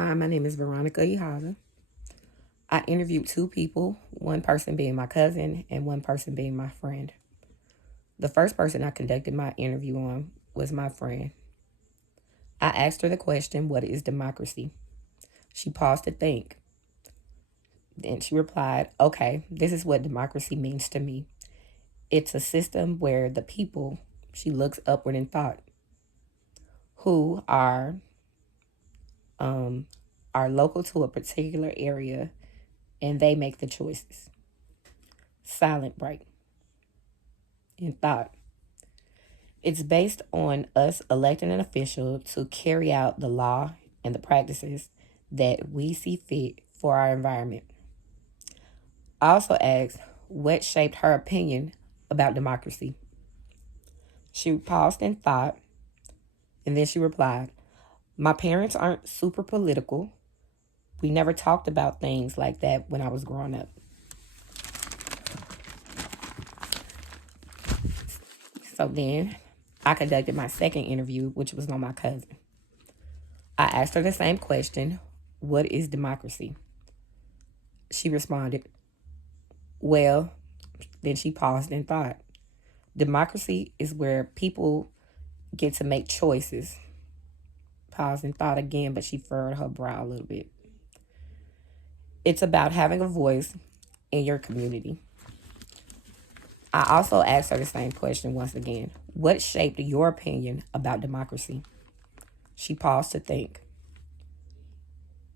Hi, my name is Veronica Ihaza. I interviewed two people, one person being my cousin and one person being my friend. The first person I conducted my interview on was my friend. I asked her the question, "What is democracy?" She paused to think. Then she replied, "Okay, this is what democracy means to me. It's a system where the people," she looks upward in thought, "who um, are local to a particular area and they make the choices." Silent break in thought. It's based on us electing an official to carry out the law and the practices that we see fit for our environment. I also asked what shaped her opinion about democracy. She paused and thought, and then she replied, "My parents aren't super political. We never talked about things like that when I was growing up." So then I conducted my second interview, which was on my cousin. I asked her the same question: "What is democracy?" She responded, "Well," then she paused and thought, "Democracy is where people get to make choices." Paused and thought again, but she furrowed her brow a little bit. "It's about having a voice in your community." I also asked her the same question once again: "What shaped your opinion about democracy?" She paused to think.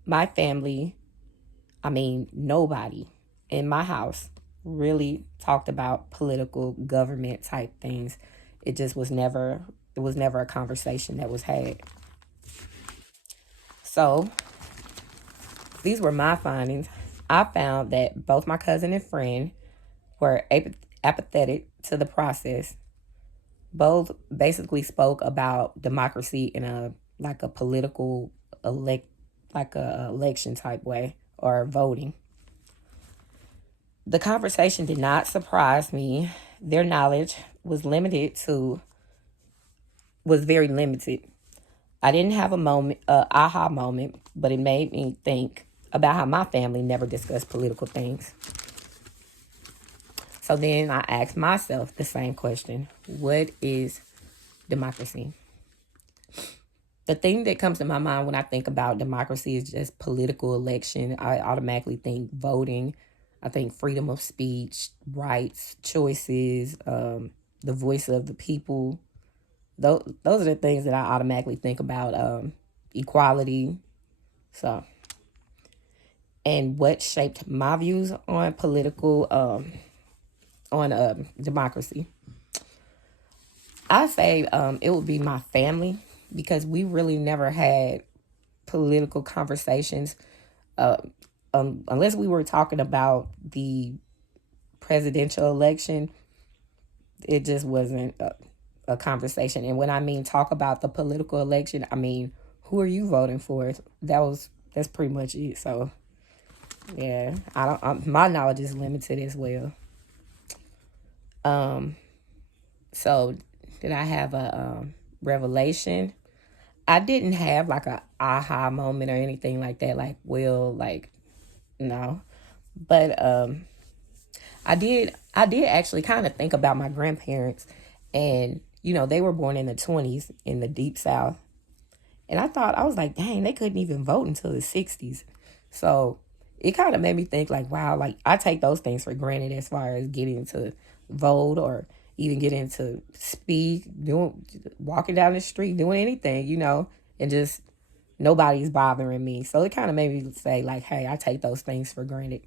My family, nobody in my house really talked about political government type things. It was never a conversation that was had. So these were my findings. I found that both my cousin and friend were apathetic to the process. Both basically spoke about democracy in a political elect like a election type way or voting. The conversation did not surprise me. Their knowledge was very limited. I didn't have a aha moment, but it made me think about how my family never discussed political things. So then I asked myself the same question: what is democracy? The thing that comes to my mind when I think about democracy is just political election. I automatically think voting. I think freedom of speech, rights, choices, the voice of the people. Those are the things that I automatically think about. Equality. So, and what shaped my views on democracy? I say it would be my family, because we really never had political conversations, uh, unless we were talking about the presidential election. It just wasn't a conversation. And when I mean talk about the political election, I mean, who are you voting for? That's pretty much it. So yeah, my knowledge is limited as well. So did I have a revelation? I didn't have like a aha moment or anything like that. No, but I did actually kind of think about my grandparents, and they were born in the 20s in the deep South, and I was like, dang, they couldn't even vote until the 60s. So it kind of made me think like, wow, like I take those things for granted as far as getting to vote or even getting to speak, walking down the street, doing anything, and just nobody's bothering me. So it kind of made me say like, hey, I take those things for granted.